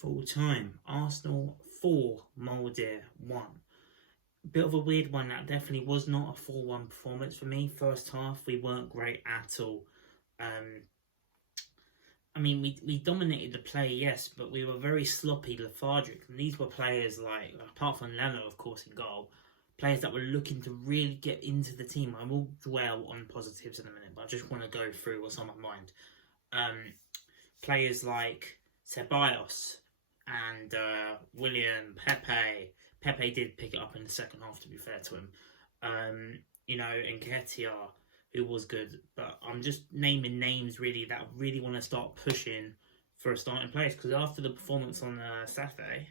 Full time. Arsenal 4, Molde 1. Bit of a weird one. That definitely was not a 4-1 performance for me. First half, we weren't great at all. Um, we dominated the play, yes, but we were very sloppy, lethargic. And these were players like, apart from Leno, of course, in goal, players that were looking to really get into the team. I will dwell on positives in a minute, but I just want to go through what's on my mind. Players like Ceballos and William, Pepe. Pepe did pick it up in the second half, to be fair to him. Nketiah, who was good. But I'm just naming names really that I really want to start pushing for a starting place. Because after the performance on Sunday,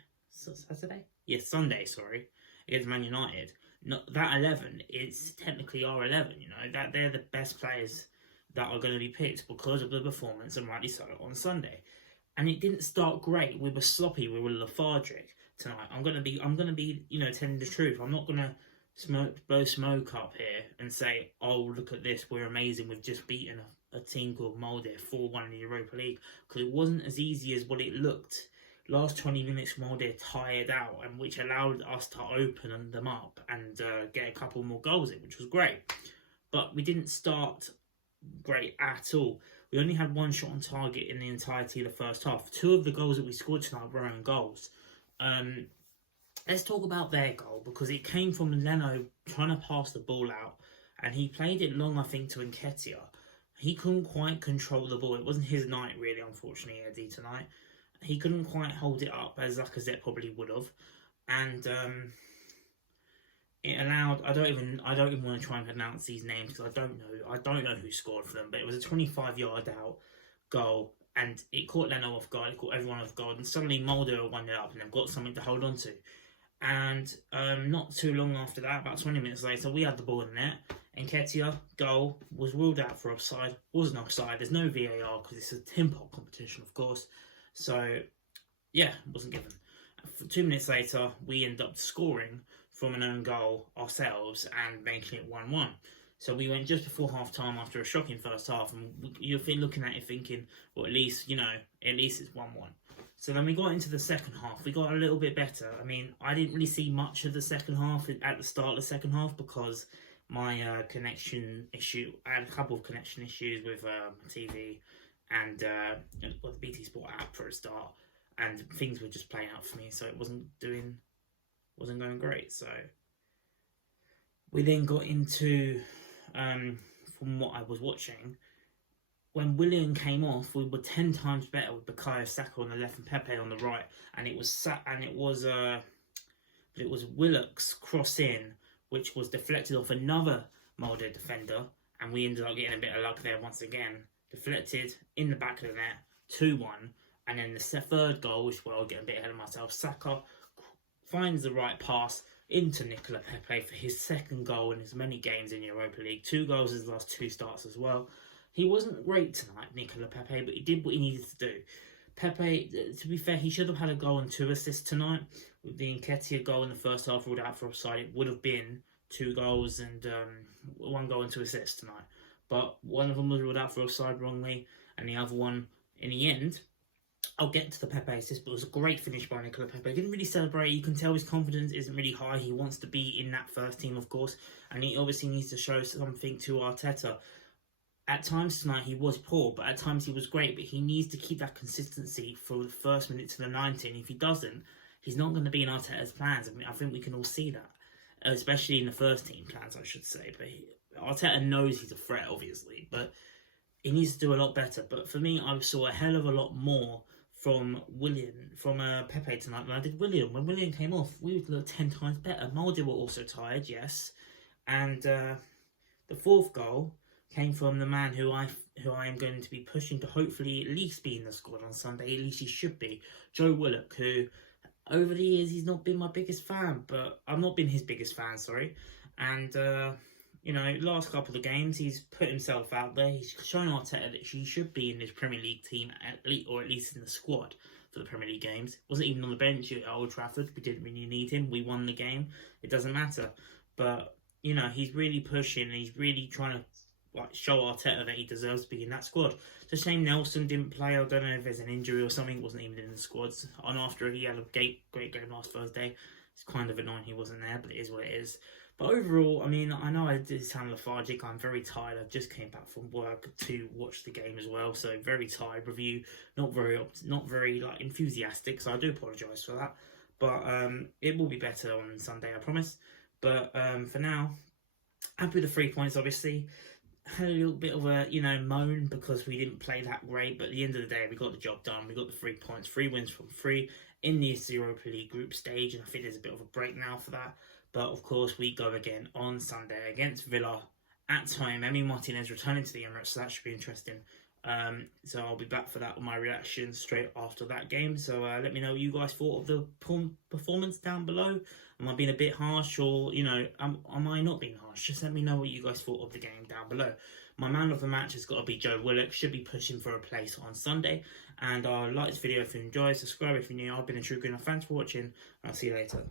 sorry, against Man United, that 11 is technically our 11. That they're the best players that are going to be picked because of the performance, and rightly so, on Sunday. And it didn't start great. We were sloppy. We were lethargic tonight. I'm gonna be, telling the truth. I'm not gonna blow smoke up here and say, "Oh, look at this, we're amazing. We've just beaten a team called Molde 4-1 in the Europa League," because it wasn't as easy as what it looked. Last 20 minutes, Molde tired out, and which allowed us to open them up and get a couple more goals in, which was great. But we didn't start great at all. We only had one shot on target in the entirety of the first half. 2 of the goals that we scored tonight were own goals. Let's talk about their goal, because it came from Leno trying to pass the ball out, and he played it long, I think, to Nketiah. He couldn't quite control the ball. It wasn't his night, really, unfortunately, Eddie, tonight. He couldn't quite hold it up, as Lacazette probably would have. And it allowed, I don't even want to try and pronounce these names, because I don't know who scored for them, but it was a 25-yard out goal, and it caught Leno off guard, it caught everyone off guard, and suddenly Molde won it up, and they've got something to hold on to. And not too long after that, about 20 minutes later, we had the ball in the net. Nketiah, goal, was ruled out for offside, wasn't offside, there's no VAR, because it's a tin pot competition, of course, so yeah, wasn't given. 2 minutes later, we end up scoring from an own goal ourselves and making it 1-1. So we went just before half time after a shocking first half, and you're looking at it thinking, well, at least it's 1-1. So then we got into the second half. We got a little bit better. I didn't really see much of the second half at the start of the second half, because my connection issue, I had a couple of connection issues with my TV and the BT Sport app for a start, and things were just playing out for me, so it wasn't going great. So we then got into, from what I was watching, when William came off, we were 10 times better with Bukayo Saka on the left and Pepe on the right, and it was Willock's cross in, which was deflected off another Molde defender, and we ended up getting a bit of luck there once again. Deflected in the back of the net, 2-1, and then the third goal, which, well, I'll get a bit ahead of myself, Saka finds the right pass into Nicola Pepe for his second goal in as many games in Europa League. 2 goals in his last 2 starts as well. He wasn't great tonight, Nicola Pepe, but he did what he needed to do. Pepe, to be fair, he should have had a goal and 2 assists tonight. With the Nketiah goal in the first half ruled out for offside, it would have been 2 goals and 1 goal and 2 assists tonight. But one of them was ruled out for offside wrongly, and the other one, in the end, I'll get to the Pepe assist, but it was a great finish by Nicola Pepe. He didn't really celebrate. You can tell his confidence isn't really high. He wants to be in that first team, of course, and he obviously needs to show something to Arteta. At times tonight he was poor, but at times he was great. But he needs to keep that consistency for the first minute to the 90. And if he doesn't, he's not going to be in Arteta's plans. I think we can all see that, especially in the first team plans, I should say. But Arteta knows he's a threat, obviously, but he needs to do a lot better. But for me, I saw a hell of a lot more from Pepe tonight than I did William. When William came off, we looked 10 times better. Molde were also tired, yes, and the 4th goal came from the man who I am going to be pushing to hopefully at least be in the squad on Sunday. At least he should be. Joe Willock, who over the years he's not been my biggest fan, but I've not been his biggest fan, sorry. And last couple of games he's put himself out there. He's shown Arteta that he should be in this Premier League team or at least in the squad for the Premier League games. Wasn't even on the bench at Old Trafford. We didn't really need him. We won the game. It doesn't matter. But he's really pushing. And he's really trying to like show Arteta that he deserves to be in that squad. It's a shame Nelson didn't play. I don't know if there's an injury or something. He wasn't even in the squads. And after he had a great game last Thursday, it's kind of annoying he wasn't there, but it is what it is. But overall, I mean, I know I did sound lethargic. I'm very tired. I just came back from work to watch the game as well, so very tired. Review not very like enthusiastic. So I do apologise for that. But it will be better on Sunday, I promise. But for now, happy with the 3 points. Obviously, had a little bit of a moan because we didn't play that great. But at the end of the day, we got the job done. We got the 3 points, 3 wins from 3 in the Europa League group stage, and I think there's a bit of a break now for that. But of course, we go again on Sunday against Villa at home. Emi Martinez returning to the Emirates, so that should be interesting. So I'll be back for that with my reaction straight after that game. So let me know what you guys thought of the performance down below. Am I being a bit harsh, or am I not being harsh? Just let me know what you guys thought of the game down below. My man of the match has got to be Joe Willock. Should be pushing for a place on Sunday. And like this video if you enjoy. Subscribe if you're new. I've been a true greener. Thanks for watching. I'll see you later.